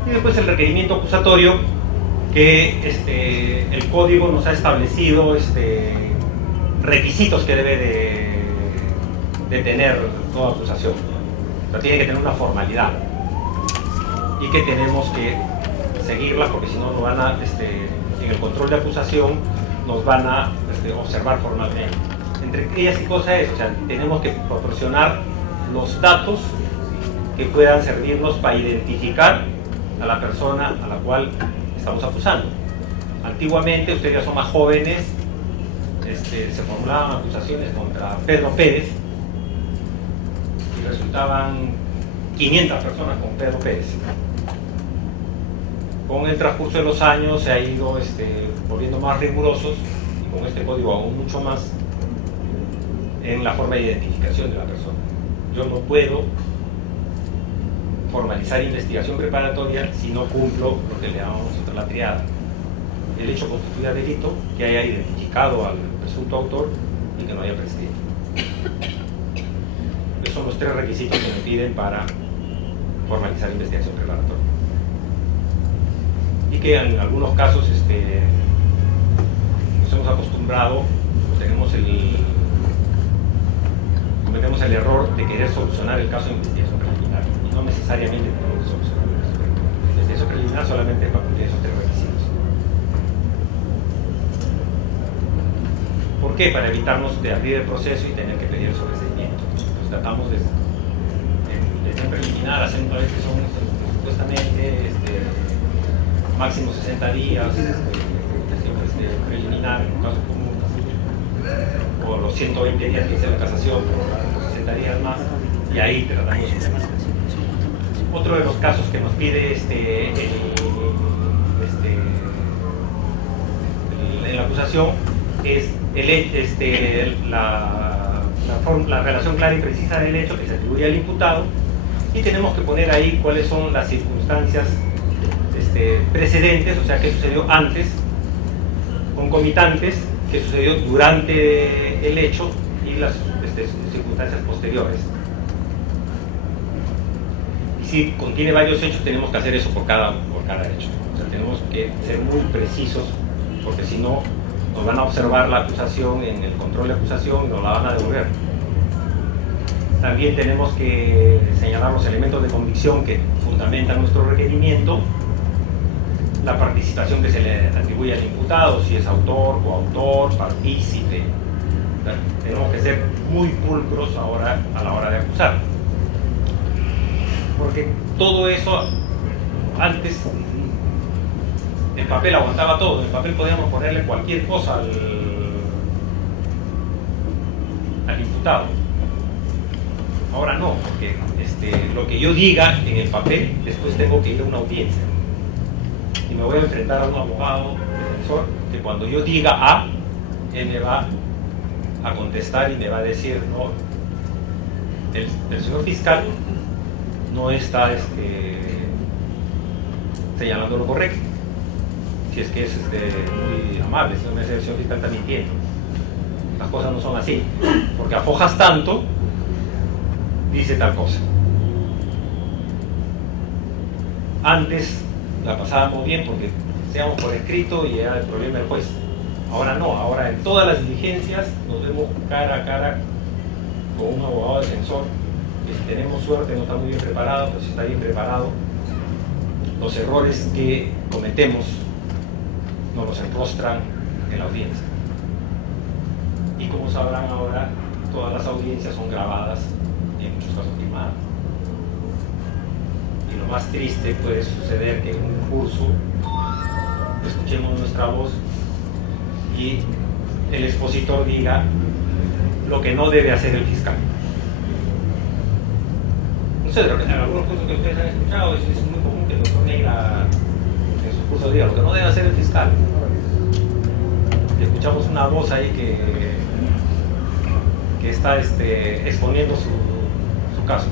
Y después el requerimiento acusatorio, que el código nos ha establecido requisitos que debe de tener toda acusación. O sea, tiene que tener una formalidad y que tenemos que seguirla, porque si no nos van a, en el control de acusación nos van a observar formalmente. Entre ellas y cosas es, o sea, tenemos que proporcionar los datos que puedan servirnos para identificar a la persona a la cual estamos acusando. Antiguamente, ustedes ya son más jóvenes, se formulaban acusaciones contra Pedro Pérez y resultaban 500 personas con Pedro Pérez. Con el transcurso de los años se ha ido volviendo más rigurosos, y con este código aún mucho más, en la forma de identificación de la persona. Yo no puedo formalizar investigación preparatoria si no cumplo lo que le llamamos la triada. El hecho constituya delito, que haya identificado al presunto autor y que no haya prescrito. Esos son los tres requisitos que me piden para formalizar investigación preparatoria. Y que en algunos casos nos hemos acostumbrado, cometemos el error de querer solucionar el caso de investigación preliminar, y no necesariamente tenemos que solucionar el caso. La investigación preliminar solamente para cumplir esos tres requisitos. ¿Por qué? Para evitarnos de abrir el proceso y tener que pedir el sobreseguimiento. Pues tratamos de preliminar, hacen una vez que son supuestamente máximo 60 días, preliminar en un caso común, o los 120 días que dice la casación, por los 60 días más, y ahí tratamos. Otro de los casos que nos pide en la acusación es la relación clara y precisa del hecho que se atribuye al imputado, y tenemos que poner ahí cuáles son las circunstancias precedentes, o sea, qué sucedió antes, concomitantes, qué sucedió durante el hecho, y las circunstancias posteriores. Y si contiene varios hechos, tenemos que hacer eso por cada hecho. O sea, tenemos que ser muy precisos, porque si no, nos van a observar la acusación en el control de acusación y nos la van a devolver. También tenemos que señalar los elementos de convicción que fundamentan nuestro requerimiento, la participación que se le atribuye al imputado, si es autor, coautor, partícipe. Tenemos que ser muy pulcros ahora a la hora de acusar, porque todo eso antes el papel aguantaba todo. En el papel podíamos ponerle cualquier cosa al imputado. Ahora no, porque lo que yo diga en el papel, después tengo que ir a una audiencia. Y me voy a enfrentar a un abogado defensor que cuando yo diga A, él me va a contestar y me va a decir, no, el señor fiscal no está señalando lo correcto. Si es que es muy amable, si no me dice el señor fiscal está mintiendo. Las cosas no son así, porque afojas tanto, dice tal cosa. Antes la pasábamos bien porque seamos por escrito y era el problema del juez. Ahora no, ahora en todas las diligencias nos vemos cara a cara con un abogado defensor que si tenemos suerte no está muy bien preparado, pero si está bien preparado, los errores que cometemos nos los enrostran en la audiencia. Y como sabrán ahora, todas las audiencias son grabadas y en muchos casos filmadas. Y lo más triste puede suceder que en un curso escuchemos nuestra voz y el expositor diga lo que no debe hacer el fiscal. No sé, en algunos cursos que ustedes han escuchado es muy común que el doctor Negra en sus cursos diga lo que no debe hacer el fiscal. Y escuchamos una voz ahí que está exponiendo su caso.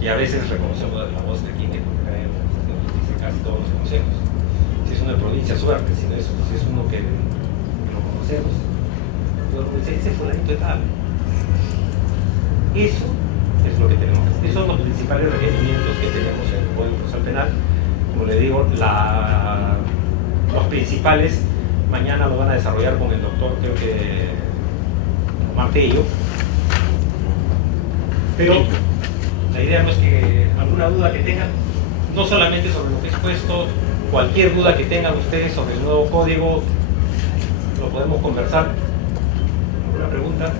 Y a veces reconocemos la voz de quien dice casi todos los conocemos. Si es una provincia, suerte, si es uno que lo conocemos, ese fulanito de tal. Eso es lo que tenemos. Esos son los principales requerimientos que tenemos en el Código Procesal Penal. Como le digo, los principales mañana lo van a desarrollar con el doctor, creo que Martello. Pero la idea no es que alguna duda que tengan, no solamente sobre lo que he expuesto, cualquier duda que tengan ustedes sobre el nuevo código, lo podemos conversar. ¿Alguna pregunta?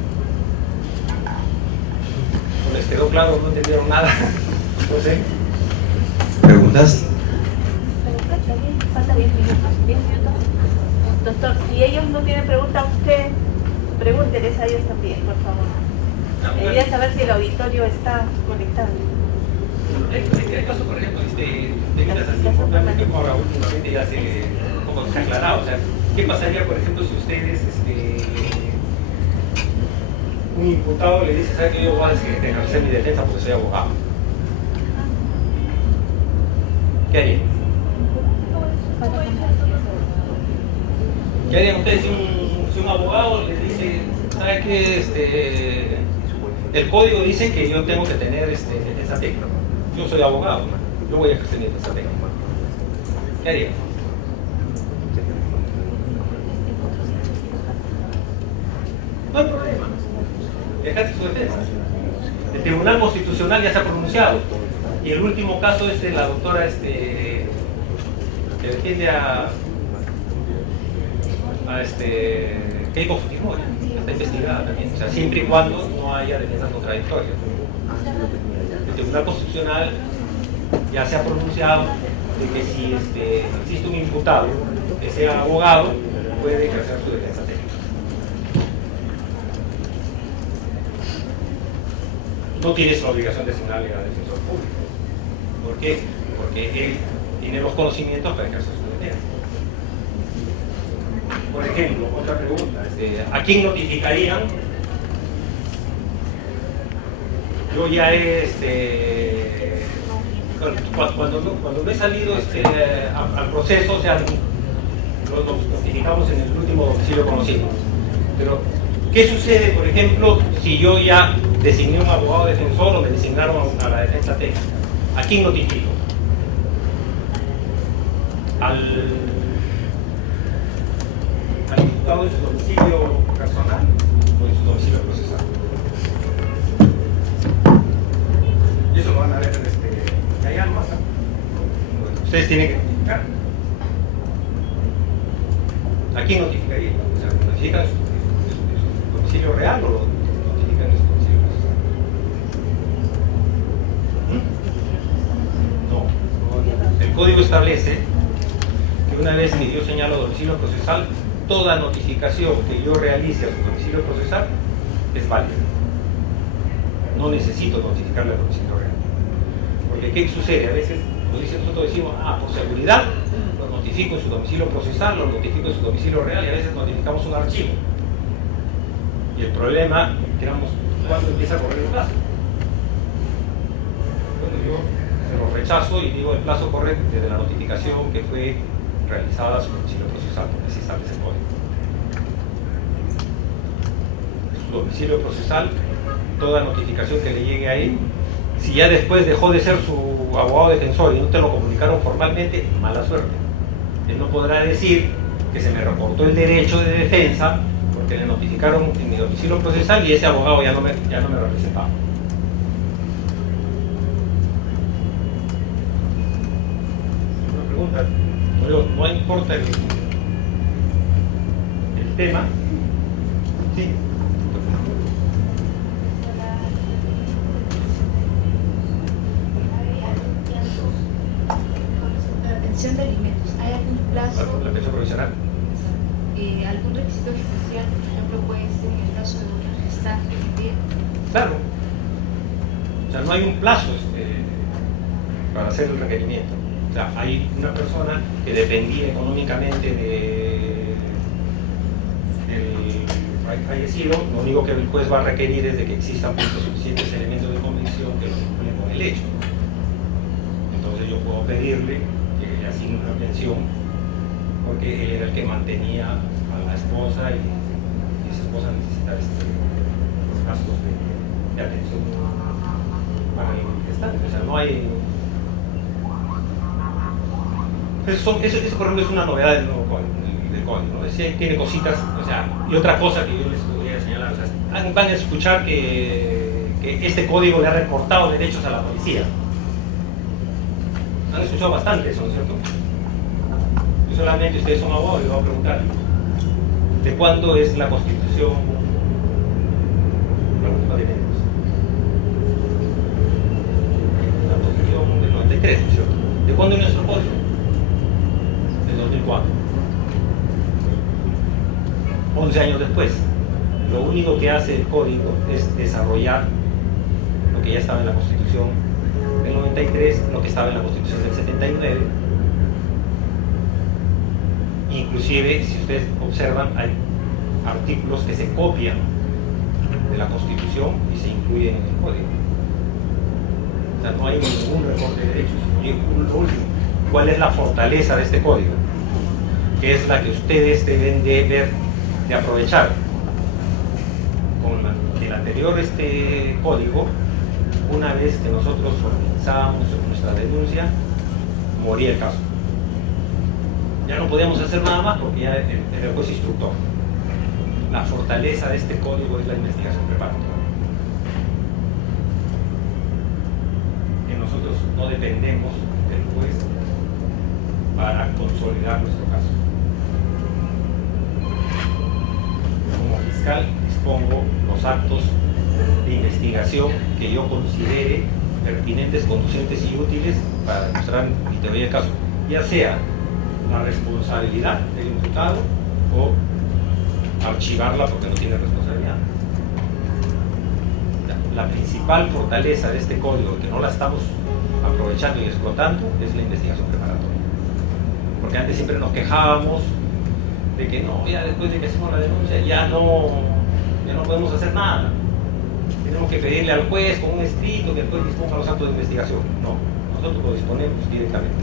¿No les quedó claro? ¿No entendieron nada? No sé. ¿Preguntas? Falta 10 minutos. 10 minutos. Doctor, si ellos no tienen preguntas, usted pregúnteles a ellos también, por favor. Quería saber si el auditorio está conectado. El caso, por ejemplo, de vidas así importantes que ahora últimamente ya se ha aclarado. O sea, ¿qué pasaría, por ejemplo, si ustedes, un imputado le dice, ¿sabe qué? Yo voy a ejercer mi defensa porque soy abogado? ¿Qué harían? ¿Qué harían ustedes si un abogado les dice, ¿sabe qué? El código dice que yo tengo que tener defensa técnica. Yo soy abogado, ¿no? Yo voy a ejercer mi defensa técnica. ¿Qué harían? No hay problema. Ejerce su defensa. El Tribunal Constitucional ya se ha pronunciado. Y el último caso es de la doctora que defiende a Keiko Fujimori, que está investigada también. O sea, siempre y cuando no haya defensas contradictorias. El Tribunal Constitucional ya se ha pronunciado de que si existe un imputado que sea abogado, puede ejercer su defensa técnica. No tienes la obligación de asignarle al defensor público. ¿Por qué? Porque él tiene los conocimientos para ejercer su defensa. Por ejemplo, otra pregunta, ¿a quién notificarían? Yo ya cuando me he salido al proceso, o sea, nos notificamos en el último domicilio conocido. Pero, ¿qué sucede, por ejemplo, si yo ya designé un abogado defensor o me designaron a la defensa técnica? ¿A quién notifico? Al imputado en su domicilio personal o en su domicilio procesal. Y eso lo van a ver que hay algo más. Bueno, ustedes tienen que notificar. ¿A quién notificarían? O sea, ¿notifican su domicilio real o lo notifican en su domicilio procesal? No. El código establece que una vez mi Dios señala domicilio procesal, toda notificación que yo realice a su domicilio procesal es válida. no necesito notificarle al domicilio real. Porque ¿qué sucede? A veces nosotros decimos, por seguridad, lo notifico en su domicilio procesal, lo notifico en su domicilio real, y a veces notificamos un archivo. Y el problema, digamos, ¿cuándo empieza a correr el plazo? Bueno, yo se lo rechazo y digo el plazo corre desde la notificación que fue realizada a su domicilio procesal, porque así establece el código. Su domicilio procesal, toda notificación que le llegue ahí, si ya después dejó de ser su abogado defensor y no te lo comunicaron formalmente, mala suerte. Él no podrá decir que se me reportó el derecho de defensa porque le notificaron en mi domicilio procesal y ese abogado ya no me representaba. Una pregunta, no importa el tema. Sí. La pensión de alimentos, ¿hay algún plazo? La pensión provisional. ¿Algún requisito especial, por ejemplo, puede ser en el caso de una gestante también? Claro. O sea, no hay un plazo para hacer el requerimiento. O sea, hay una persona que dependía económicamente del fallecido, lo único que el juez va a requerir es de que existan los suficientes elementos de convicción que lo vinculen con el hecho. Entonces yo puedo pedirle que le asigne una pensión porque él era el que mantenía a la esposa y esa esposa necesita los gastos de atención para el gestante. O sea, no hay... Ese correo es una novedad del nuevo código, ¿no? Tiene cositas, o sea, y otra cosa que yo les podría señalar, o sea, van a escuchar que este código le ha recortado derechos a la policía. Han escuchado bastante eso, ¿no es cierto? Yo solamente, ustedes son abogados, les voy a preguntar, ¿de cuándo es la Constitución? La Constitución del 93, ¿no es cierto? ¿De cuándo es nuestro código? Del 2004. 11 años después. Lo único que hace el código es desarrollar lo que ya estaba en la Constitución del 93, lo que estaba en la Constitución del 79. Inclusive, si ustedes observan, hay artículos que se copian de la Constitución y se incluyen en el código. O sea, no hay ningún recorte de derechos. Y lo último, ¿cuál es la fortaleza de este código? Que es la que ustedes deben de ver, de aprovechar. Con el anterior código, una vez que nosotros organizábamos nuestra denuncia, moría el caso. Ya no podíamos hacer nada más porque ya era el juez instructor. La fortaleza de este código es la investigación preparatoria. Que nosotros no dependemos del juez para consolidar nuestro caso. Como fiscal expongo los actos de investigación que yo considere pertinentes, conducentes y útiles para demostrar mi teoría del caso, ya sea la responsabilidad del imputado o archivarla porque no tiene responsabilidad. La principal fortaleza de este código, que no la estamos aprovechando y explotando, es la investigación preparatoria. Porque antes siempre nos quejábamos de que no, ya después de que hacemos la denuncia ya no podemos hacer nada. Tenemos que pedirle al juez con un escrito que el juez disponga los actos de investigación. No, nosotros lo disponemos directamente.